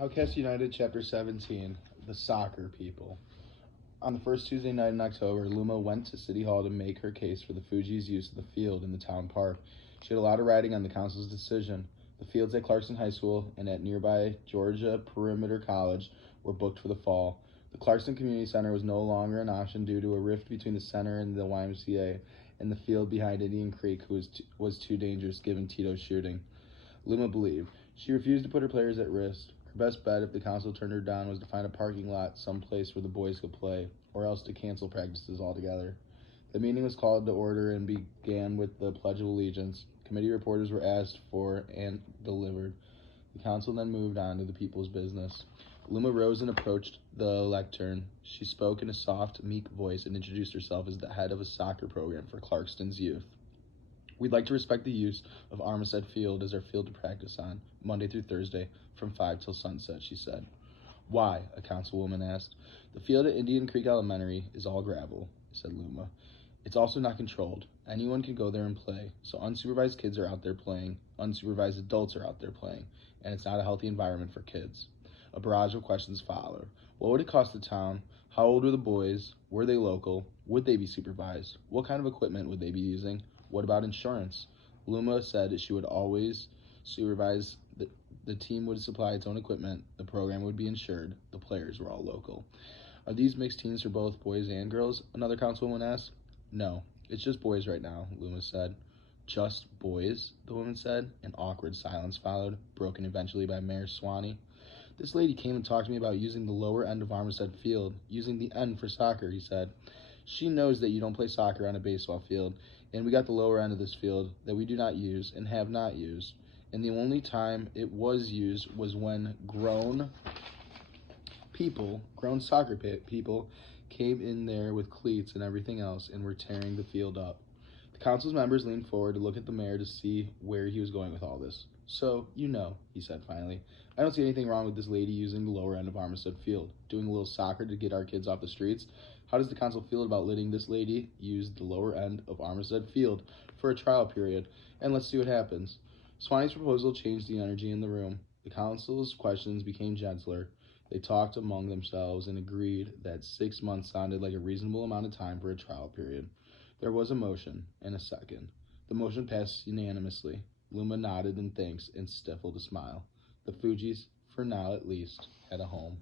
Outcasts United Chapter 17, The Soccer People. On the first Tuesday night in October, Luma went to City Hall to make her case for the Fugees' use of the field in the town park. She had a lot of writing on the council's decision. The fields at Clarkson High School and at nearby Georgia Perimeter College were booked for the fall. The Clarkson Community Center was no longer an option due to a rift between the center and the YMCA, and the field behind Indian Creek was too dangerous given Tito's shooting. Luma believed. She refused to put her players at risk. Her best bet, if the council turned her down, was to find a parking lot someplace where the boys could play, or else to cancel practices altogether. The meeting was called to order and began with the Pledge of Allegiance. Committee reporters were asked for and delivered. The council then moved on to the people's business. Luma rose and approached the lectern. She spoke in a soft, meek voice and introduced herself as the head of a soccer program for Clarkston's youth. We'd like to respect the use of Armistead Field as our field to practice on, Monday through Thursday, from 5 till sunset, she said. Why? A councilwoman asked. The field at Indian Creek Elementary is all gravel, said Luma. It's also not controlled. Anyone can go there and play, so unsupervised kids are out there playing, unsupervised adults are out there playing, and it's not a healthy environment for kids. A barrage of questions followed. What would it cost the town? How old were the boys? Were they local? Would they be supervised? What kind of equipment would they be using? What about insurance? Luma said she would always supervise. The team would supply its own equipment. The program would be insured. The players were all local. Are these mixed teams for both boys and girls? Another councilwoman asked. No, it's just boys right now, Luma said. Just boys, the woman said. An awkward silence followed, broken eventually by Mayor Swanee. This lady came and talked to me about using the lower end of Armistead Field, using the end for soccer, he said. She knows that you don't play soccer on a baseball field, and we got the lower end of this field that we do not use and have not used. And the only time it was used was when grown soccer people, came in there with cleats and everything else and were tearing the field up. The council's members leaned forward to look at the mayor to see where he was going with all this. So, he said finally. I don't see anything wrong with this lady using the lower end of Armistead Field, doing a little soccer to get our kids off the streets. How does the council feel about letting this lady use the lower end of Armistead Field for a trial period? And let's see what happens. Swanee's proposal changed the energy in the room. The council's questions became gentler. They talked among themselves and agreed that 6 months sounded like a reasonable amount of time for a trial period. There was a motion and a second. The motion passed unanimously. Luma nodded in thanks and stifled a smile. The Fugees, for now at least, had a home.